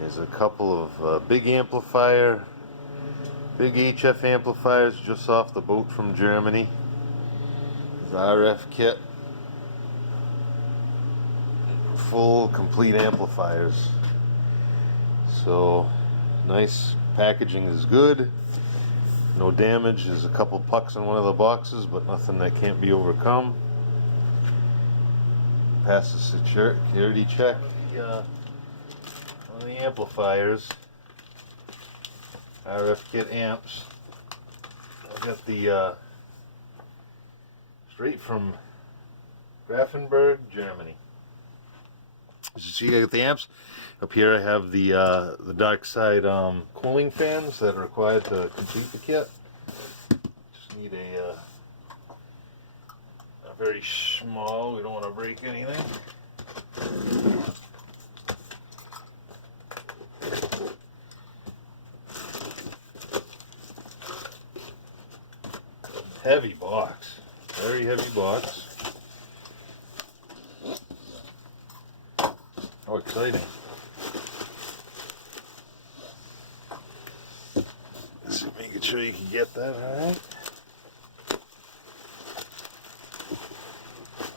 There's a couple of big HF amplifiers just off the boat from Germany. The RF kit, full complete amplifiers. So nice, packaging is good, no damage. There's a couple pucks in one of the boxes, but nothing that can't be overcome. Pass the security check. One of the amplifiers, RF kit amps. I got the straight from Grafenberg, Germany. As you see, I got the amps. Up here I have the dark side cooling fans that are required to complete the kit. Just need a very small, we don't want to break anything. Heavy box, very heavy box. Oh, exciting. Just making sure you can get that, alright?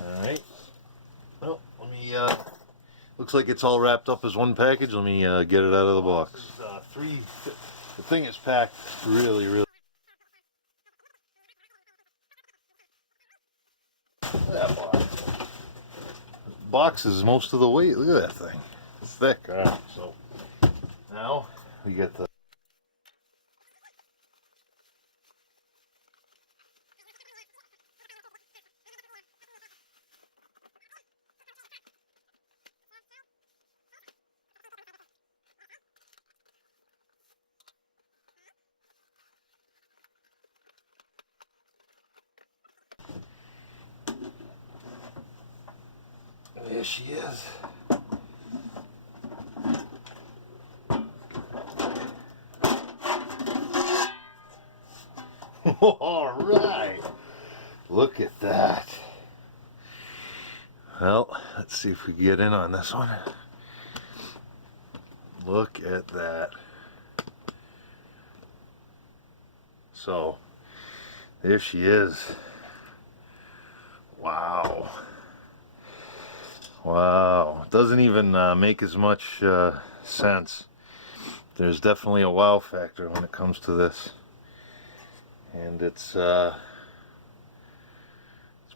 Alright. Well, let me, looks like it's all wrapped up as one package. Let me get it out of the box. The thing is packed really, really. That box. Box is most of the weight. Look at that thing. It's thick. Alright, so now we get the. There she is. All right. Look at that. Well, let's see if we can get in on this one. Look at that. So, there she is. Wow. Wow, it doesn't even make as much sense. There's definitely a wow factor when it comes to this, and it's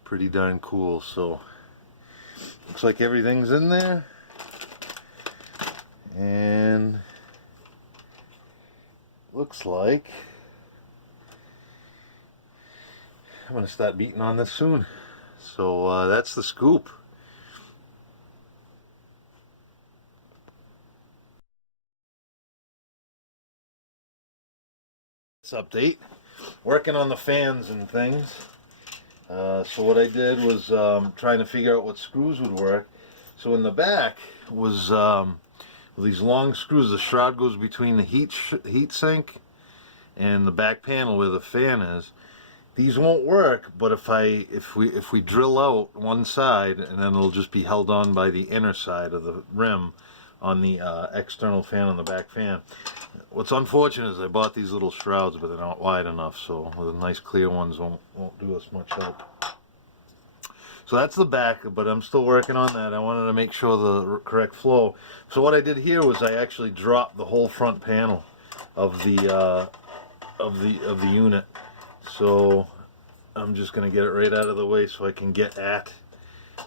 pretty darn cool. So looks like everything's in there, and looks like I'm gonna start beating on this soon. So that's the scoop. Update, working on the fans and things. So what I did was trying to figure out what screws would work. So in the back was these long screws. The shroud goes between the heat sink and the back panel where the fan is. These won't work, but if we drill out one side, and then it'll just be held on by the inner side of the rim on the external fan on the back fan. What's unfortunate is I bought these little shrouds, but they're not wide enough, so the nice clear ones won't do us much help. So that's the back, but I'm still working on that. I wanted to make sure the correct flow. So what I did here was I actually dropped the whole front panel of the unit. So I'm just going to get it right out of the way so I can get at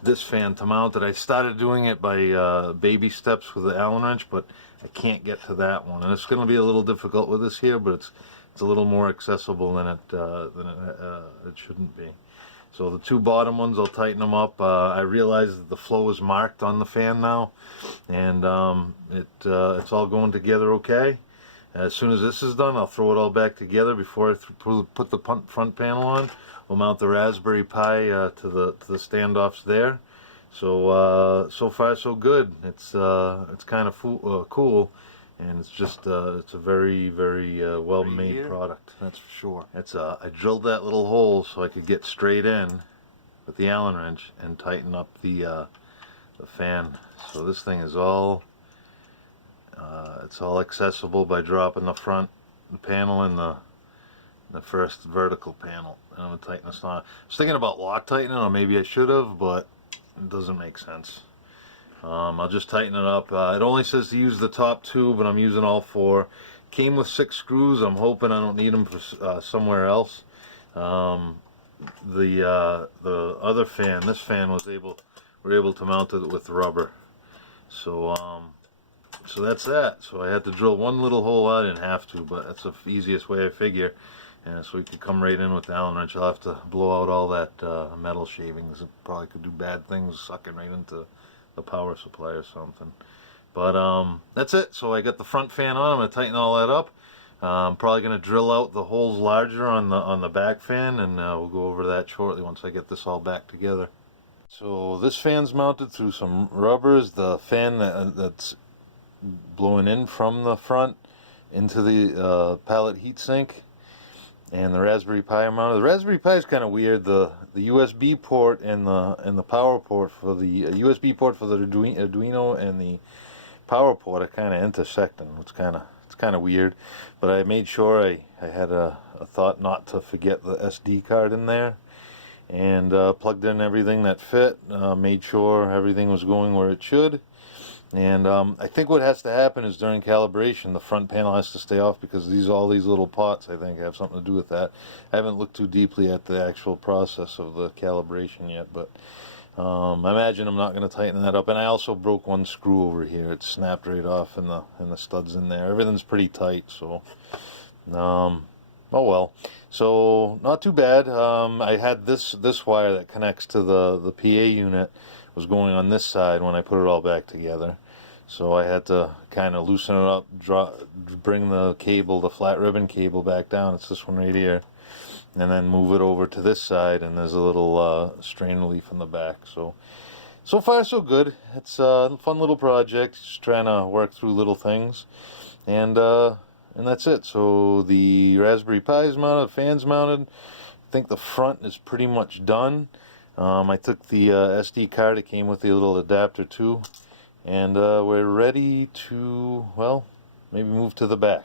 this fan to mount it. I started doing it by baby steps with the Allen wrench, but I can't get to that one, and it's going to be a little difficult with this here, but it's a little more accessible than it shouldn't be. So the two bottom ones, I'll tighten them up. I realize that the flow is marked on the fan now, and it's all going together okay. As soon as this is done, I'll throw it all back together before I put the front panel on. We'll mount the Raspberry Pi to the standoffs there. So so far so good. It's kind of cool, and it's just it's a very well made product. That's for sure. I drilled that little hole so I could get straight in with the Allen wrench and tighten up the fan. So this thing is all It's all accessible by dropping the front panel in the first vertical panel. And I'm going to tighten this knot. I was thinking about Loctiting, or maybe I should have, but it doesn't make sense. I'll just tighten it up. It only says to use the top 2, but I'm using all 4. Came with 6 screws. I'm hoping I don't need them for somewhere else. The other fan, this fan we're able to mount it with rubber. So so that's that. So I had to drill one little hole. I didn't have to, but that's the easiest way I figure. And so we could come right in with the Allen wrench. I'll have to blow out all that metal shavings. It probably could do bad things, sucking right into the power supply or something. But that's it. So I got the front fan on. I'm going to tighten all that up. I'm probably going to drill out the holes larger on the back fan, and we'll go over that shortly once I get this all back together. So this fan's mounted through some rubbers. The fan that's blowing in from the front into the pallet heatsink, and the Raspberry Pi are mounted. The Raspberry Pi is kind of weird. The USB port and the power port for the USB port for the Arduino and the power port are kind of intersecting. It's kind of weird, but I made sure I had a thought not to forget the SD card in there, and plugged in everything that fit, made sure everything was going where it should. And I think what has to happen is during calibration the front panel has to stay off, because all these little pots I think have something to do with that. I haven't looked too deeply at the actual process of the calibration yet, but I imagine I'm not going to tighten that up. And I also broke one screw over here. It snapped right off in the studs in there. Everything's pretty tight, so oh well. So not too bad. I had this wire that connects to the PA unit was going on this side when I put it all back together, so I had to kind of loosen it up, bring the cable, the flat ribbon cable, back down. It's this one right here, and then move it over to this side, and there's a little strain relief in the back. So far so good. It's a fun little project, just trying to work through little things, and that's it. So the Raspberry Pi is mounted, fan's mounted. I think the front is pretty much done. I took the SD card, it came with the little adapter too, and we're ready to, well, maybe move to the back.